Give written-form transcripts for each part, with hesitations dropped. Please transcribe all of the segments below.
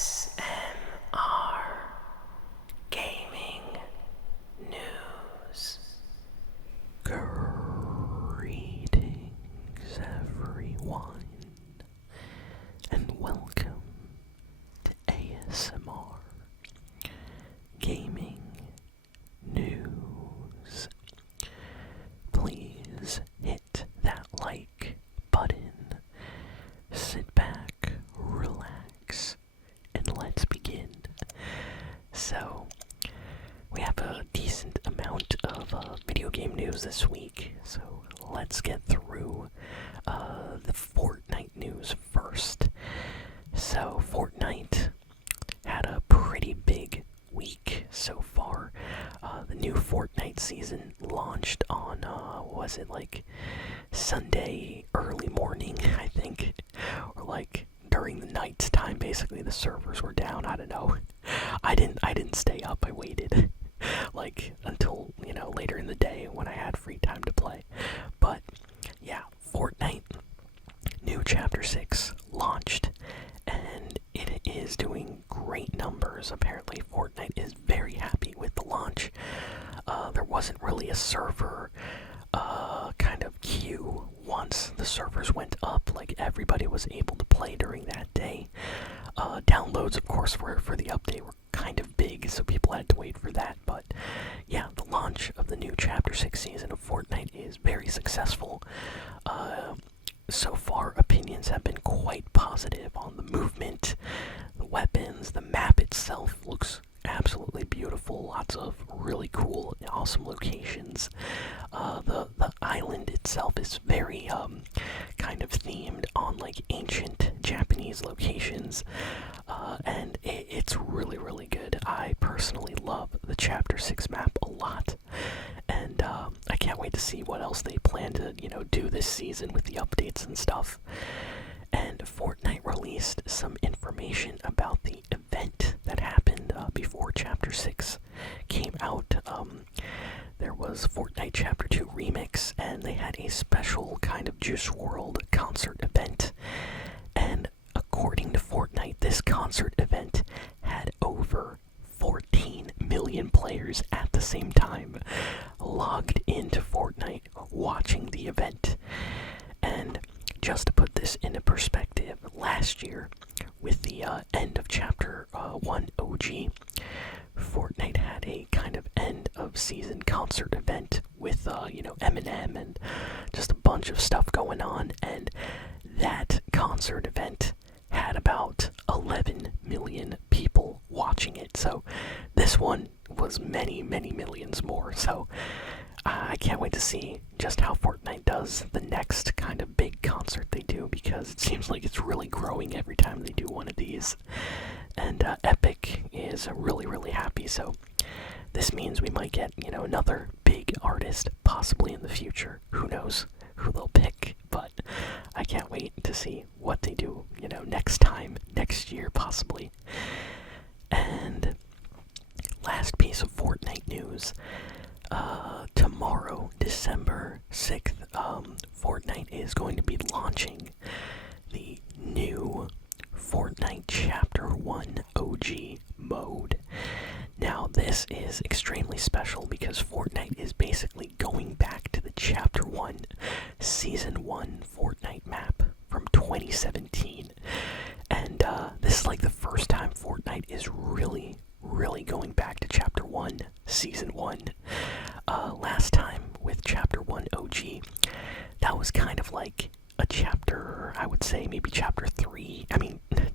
ASMR Gaming News. Greetings, everyone, and welcome to ASMR Gaming News. Please hit that like button, sit back, relax, and let's begin. So, we have a decent amount of video game news this week, so let's get through the Fortnite news first. So, Fortnite had a pretty big week so far. The new Fortnite season launched on, was it like Sunday early morning, I think, or like during the night time. Basically, the servers were down. I don't know. I didn't stay up. I waited like until later in the day when I had free time to play. But yeah, Fortnite new Chapter 6 launched, and it is doing great numbers. Apparently, Fortnite is very happy with the launch. There wasn't really a server kind of queue once the servers went up. Like, everybody was able to play during that day. Downloads, of course, for the update were kind of big, so people had to wait for that. But yeah, the launch of the new Chapter 6 season of Fortnite is very successful. So far, opinions have been quite positive on the movement, the weapons, the map itself looks absolutely beautiful. Lots of really cool, awesome locations. The island itself is very kind of themed on like ancient Japanese locations, and it's really, really good. I personally love the Chapter 6 map a lot, and I can't wait to see what else they plan to do this season with the updates and stuff. And Fortnite released some information about the event that happened before Chapter 6 came out. There was Fortnite Chapter 2 Remix, and they had a special kind of Juice WRLD concert event. And according to Fortnite, this concert event had over 14 million players at the same time logged into Fortnite watching the event. And just to put this into perspective, last year, with the end of Chapter 1 OG, Fortnite had a kind of end of season concert event with, Eminem and just a bunch of stuff going on, and that concert event had about 11 million people watching it. So this one was many, many millions more. So I can't wait to see just how Fortnite does the next kind of big concert they do, because it seems like it's really growing every time they do one of these. And Epic is really, really happy, so this means we might get, another big artist possibly in the future. Who knows who they'll pick, but I can't wait to see what they do, next time, next year possibly. And last piece of Fortnite news. Tomorrow, December 6th, Fortnite is going to be launching the new Fortnite Chapter 1 OG mode. Now, this is extremely special because Fortnite is basically going back to the Chapter 1, Season 1 Fortnite map from 2017. And this is like the first time Fortnite is really going back to Chapter 1, Season 1. Last time with Chapter 1 OG, that was kind of like a chapter, I would say maybe Chapter 3,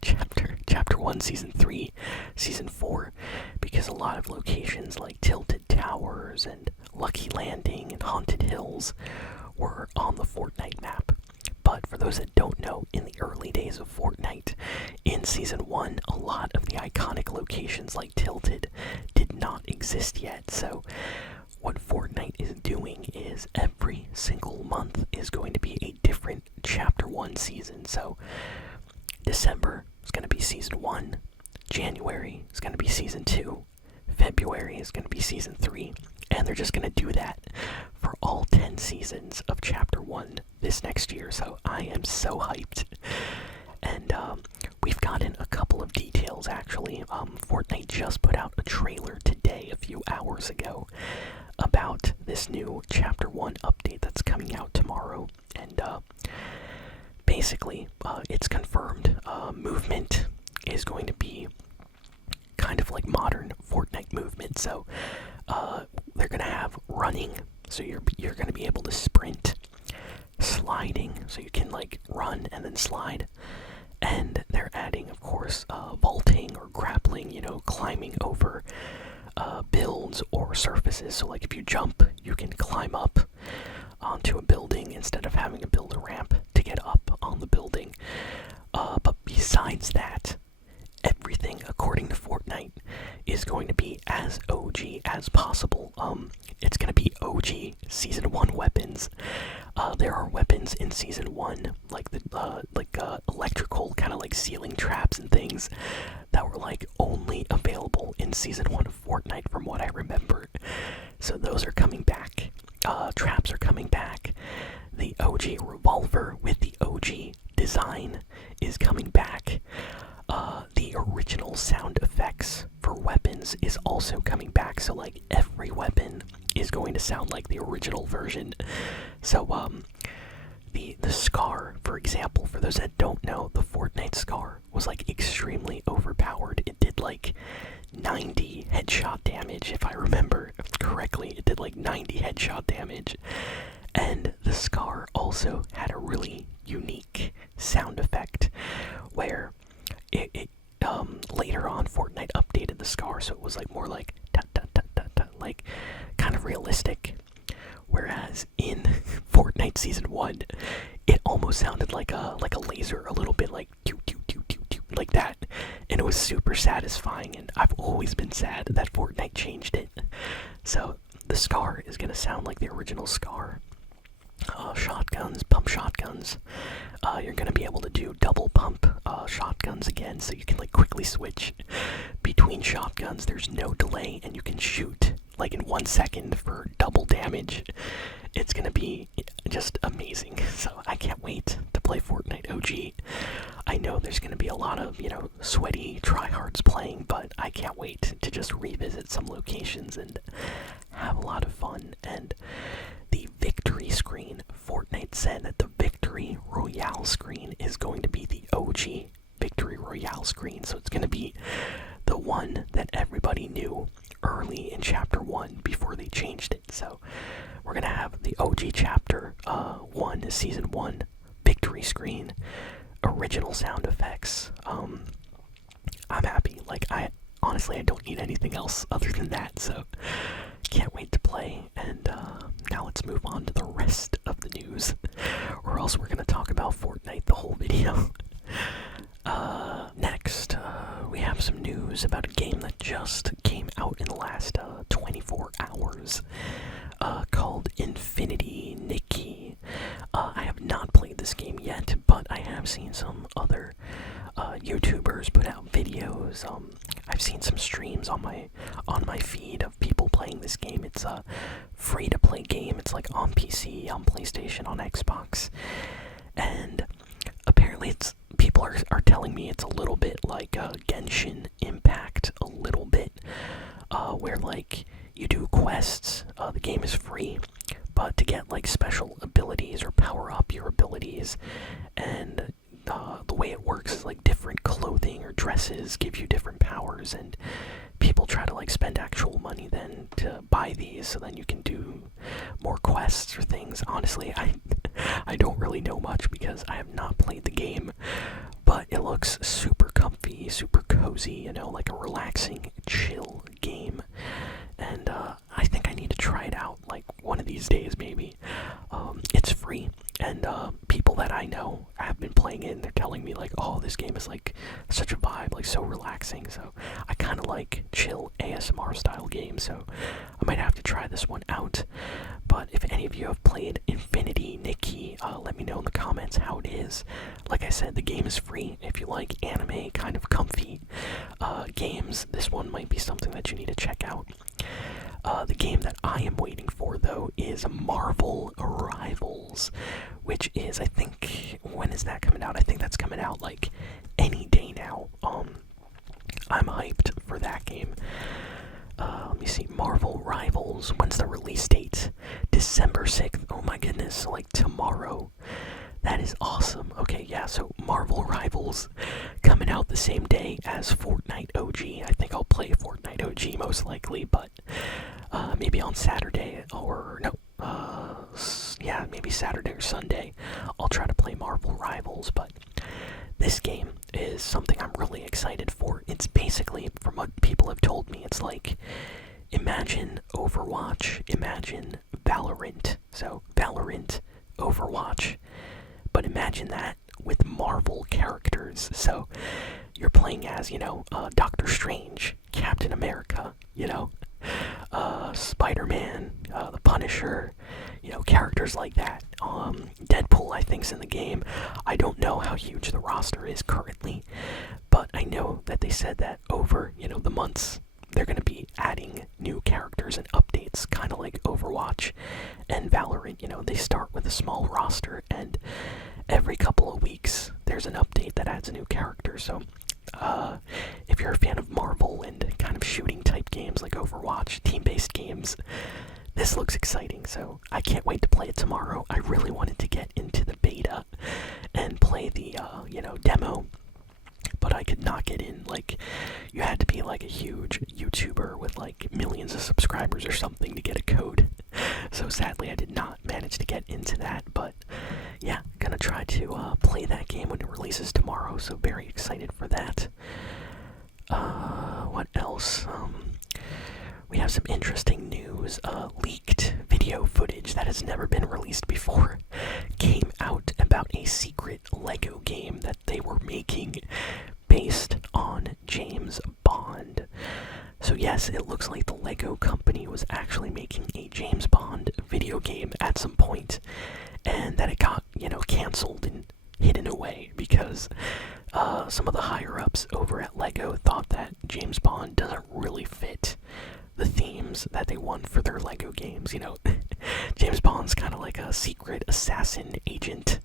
Chapter 1, Season 3, Season 4, because a lot of locations like Tilted Towers and Lucky Landing and Haunted Hills were on the Fortnite map. But for those that don't know, in the early days of Fortnite, in Season 1, a lot of the iconic locations like Tilted did not exist yet. So what Fortnite is doing is every single month is going to be a different Chapter 1 season. So December is going to be Season 1, January is going to be Season 2, February is going to be Season 3, and they're just going to do that for all 10 seasons of Chapter 1 this next year. So I am so hyped. And we've gotten a couple of details basically, Fortnite just put out a trailer today, a few hours ago, about this new Chapter 1 update that's coming out tomorrow. And basically, it's confirmed movement is going to be kind of like modern Fortnite movement. So they're going to have running, so you're going to be able to sprint, sliding, so you can like run and then slide. And they're adding, of course, vaulting or grappling, climbing over builds or surfaces. So like if you jump, you can climb up onto a building instead of having to build a ramp to get up on the building. But besides that, everything, according to Fortnite, is going to be as OG as possible. It's going to be OG Season 1 weapons. There are weapons in Season 1, like electrical, kind of like ceiling traps and things that were like only available in Season 1 of Fortnite from what I remember. So those are coming back. Traps are coming back. The OG revolver with the OG design is coming back. The original sound effects for weapons is also coming back, so like every weapon is going to sound like the original version. So the scar, for example, for those that don't know, the Fortnite scar was like extremely overpowered. It did like 90 headshot damage, if I remember correctly. It did like 90 headshot damage. And the scar also had a really unique sound effect where it later on Fortnite updated the scar, so it was like more like tut tut tut tut tut, like kind of realistic. Whereas in Fortnite Season 1, it almost sounded like a laser, a little bit like doo doo doo doo doo, like that. And it was super satisfying, and I've always been sad that Fortnite changed it. So the scar is gonna sound like the original scar. Shotguns, pump shotguns. You're gonna be able to do double pump shotguns again, so you can like quickly switch between shotguns. There's no delay, and you can shoot like in 1 second for double damage. It's gonna be just amazing. So I can't wait to play Fortnite OG. I know there's gonna be a lot of, sweaty tryhards playing, but I can't wait to just revisit some locations and have a lot of fun. And the victory screen, Fortnite said that the Victory Royale screen is going to be the OG Victory Royale screen. So it's going to be the one that everybody knew early in Chapter 1 before they changed it. So we're going to have the OG Chapter 1, Season 1 victory screen, original sound effects. I'm happy. Like, honestly, I don't need anything else other than that, so can't wait to play. And now let's move on to the rest of the news, or else we're gonna talk about Fortnite the whole video. Next, we have some news about a game that just came out in the last 24 hours, called Infinity Nikki. I have not played this game yet, but I have seen some other YouTubers put out videos. I've seen some streams on my feed of people playing this game. It's a free-to-play game. It's like on PC, on PlayStation, on Xbox, and apparently people are telling me it's a little bit like Genshin Impact, a little bit, where like you do quests. The game is free, but to get like special abilities or power up your abilities, and the way it works is like different clothing or dresses give you different powers, and people try to like spend actual money then to buy these, so then you can do more quests or things. Honestly, I don't really know much because I have not played the game, but it looks super comfy, super cozy, like a relaxing, chill game. And I think I need to try it out like one of these days maybe. It's free, and people that I know have been playing it, and they're telling me like, oh, this game is like such a vibe, like so relaxing. So I kind of like chill ASMR style games, so I might have to try this one out. But if any of you have played Infinity Nikki, let me know in the comments how it is. Like I said, the game is free. If you like anime kind of comfy games, this one might be something that you need to check out. The game that I am waiting for, though, is Marvel Rivals, which is, I think, when is that coming out? I think that's coming out, like, any day now. I'm hyped for that game. Let me see. Marvel Rivals. When's the release date? December 6th. Oh my goodness, like tomorrow. That is awesome. Okay, yeah, so Marvel Rivals coming out the same day as Fortnite OG. I think I'll play Fortnite OG most likely, but maybe on Saturday or no, yeah, maybe Saturday or Sunday. I'll try to play Marvel Rivals, but this game is something I'm really excited for. It's basically, from what people have told me, it's like, imagine Overwatch, imagine Valorant. So, Valorant, Overwatch, but imagine that with Marvel characters. So, you're playing as, Doctor Strange, Captain America, Spider-Man, the Punisher, characters like that. Deadpool, I think's in the game. I don't know how huge the roster is currently, but I know that they said that over, the months, they're going to be adding new characters and updates, kind of like Overwatch and Valorant. They start with a small roster, and every couple of weeks, there's an update that adds a new character. So, if you're a fan of Marvel and kind of shooting type games like Overwatch, team-based games, this looks exciting, so I can't wait to play it tomorrow. I really wanted to get into the beta and play the, demo, but I could not get in. Like, you had to be like a huge YouTuber with like millions of subscribers or something to get a code. So sadly, I did not manage to get into that, but yeah, gonna try to play that game when it releases tomorrow, so very excited for that. What else? We have some interesting news. Leaked video footage that has never been released before came out about a secret Lego game that they were making based on James Bond. So yes, it looks like the Lego company was actually making a James Bond video game at some point, and that it got, canceled and hidden away because some of the higher-ups over at Lego thought that James Bond doesn't really fit the themes that they want for their Lego games. James Bond's kind of like a secret assassin agent,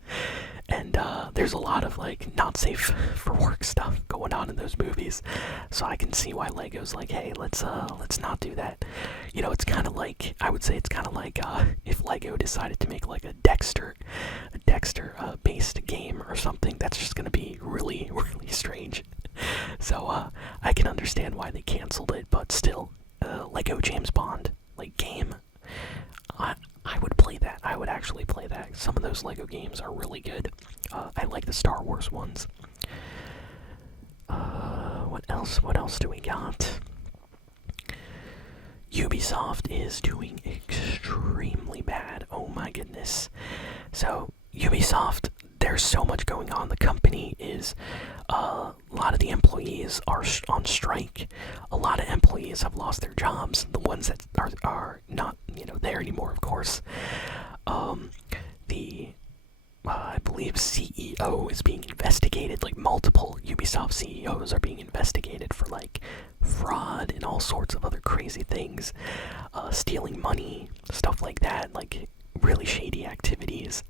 and there's a lot of like not safe for work stuff going on in those movies. So I can see why Lego's like, hey, let's not do that. It's kind of like, I would say it's kind of like if Lego decided to make like a Dexter based game or something. That's just gonna be really, really strange. So I can understand why they canceled it, but still. Lego James Bond, like, game, I would play that. I would actually play that. Some of those Lego games are really good. I like the Star Wars ones. What else do we got? Ubisoft is doing extremely bad. Oh my goodness. So, Ubisoft, there's so much going on. The company is, a lot of the employees are on strike. A lot of employees have lost their jobs. The ones that are not, there anymore, of course. I believe CEO is being investigated. Like, multiple Ubisoft CEOs are being investigated for, like, fraud and all sorts of other crazy things. Stealing money, stuff like that. Like, really shady activities.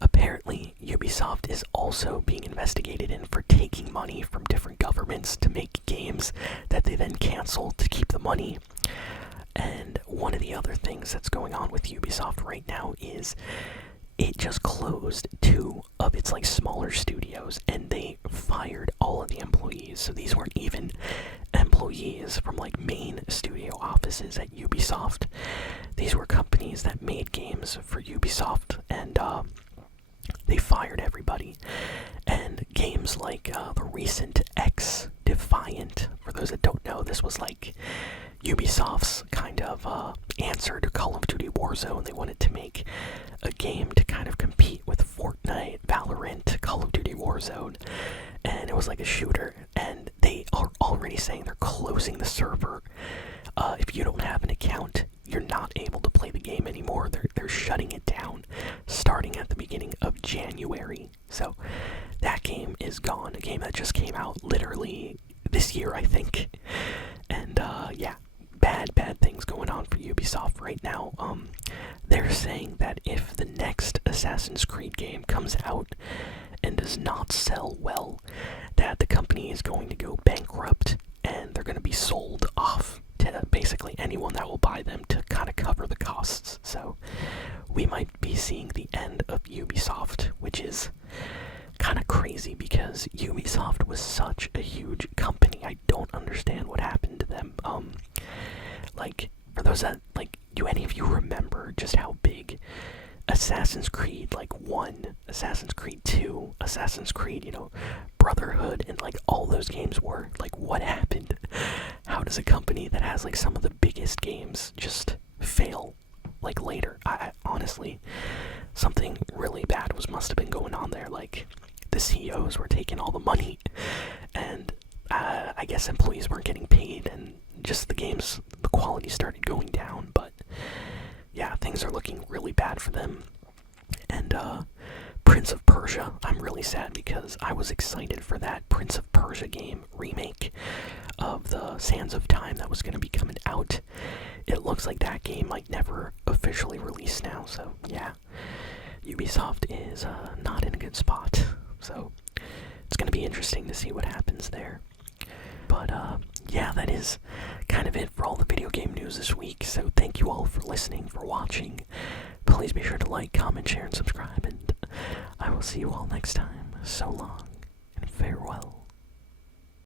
Apparently, Ubisoft is also being investigated in for taking money from different governments to make games that they then cancel to keep the money. And one of the other things that's going on with Ubisoft right now is it just closed 2 of its like smaller studios, and they fired all of the employees. So these weren't even employees from like main studio offices at Ubisoft. These were companies that made games for Ubisoft, and they fired everybody. And games like the recent X Defiant, for those that don't know, this was like Ubisoft's kind of answer to Call of Duty Warzone. They wanted to make a game to kind of compete with Fortnite, Valorant, Call of Duty Warzone, and it was like a shooter. And they are already saying they're closing the server. If you don't have an account, you're not able to play the game anymore. They're shutting it down starting at the beginning of January. So that game is gone. A game that just came out literally this year, I think. And yeah, bad things going on for Ubisoft right now. They're saying that if the next Assassin's Creed game comes out and does not sell well, that the company company is going to go bankrupt, and they're going to be sold off to basically anyone that will buy them to kind of cover the costs. So we might be seeing the end of Ubisoft, which is kind of crazy because Ubisoft was such a huge company. I don't understand what happened to them. Like, for those that, like, do any of you remember just how big Assassin's Creed, like, 1, Assassin's Creed 2, Assassin's Creed, Brotherhood, and, like, all those games were? Like, what happened? How does a company that has, like, some of the biggest games just fail, like, later? I honestly, something really bad must have been going on there. Like, the CEOs were taking all the money, and I guess employees weren't getting paid, and just the quality started going down. But yeah, things are looking really bad for them. And Prince of Persia, I'm really sad because I was excited for that Prince of Persia game remake of the Sands of Time that was going to be coming out. It looks like that game might never officially release now, so yeah. Ubisoft is not in a good spot, so it's going to be interesting to see what happens there. But yeah, that is kind of it for all the video game news this week. So thank you all for listening, for watching. Please be sure to like, comment, share, and subscribe. And I will see you all next time. So long, and farewell.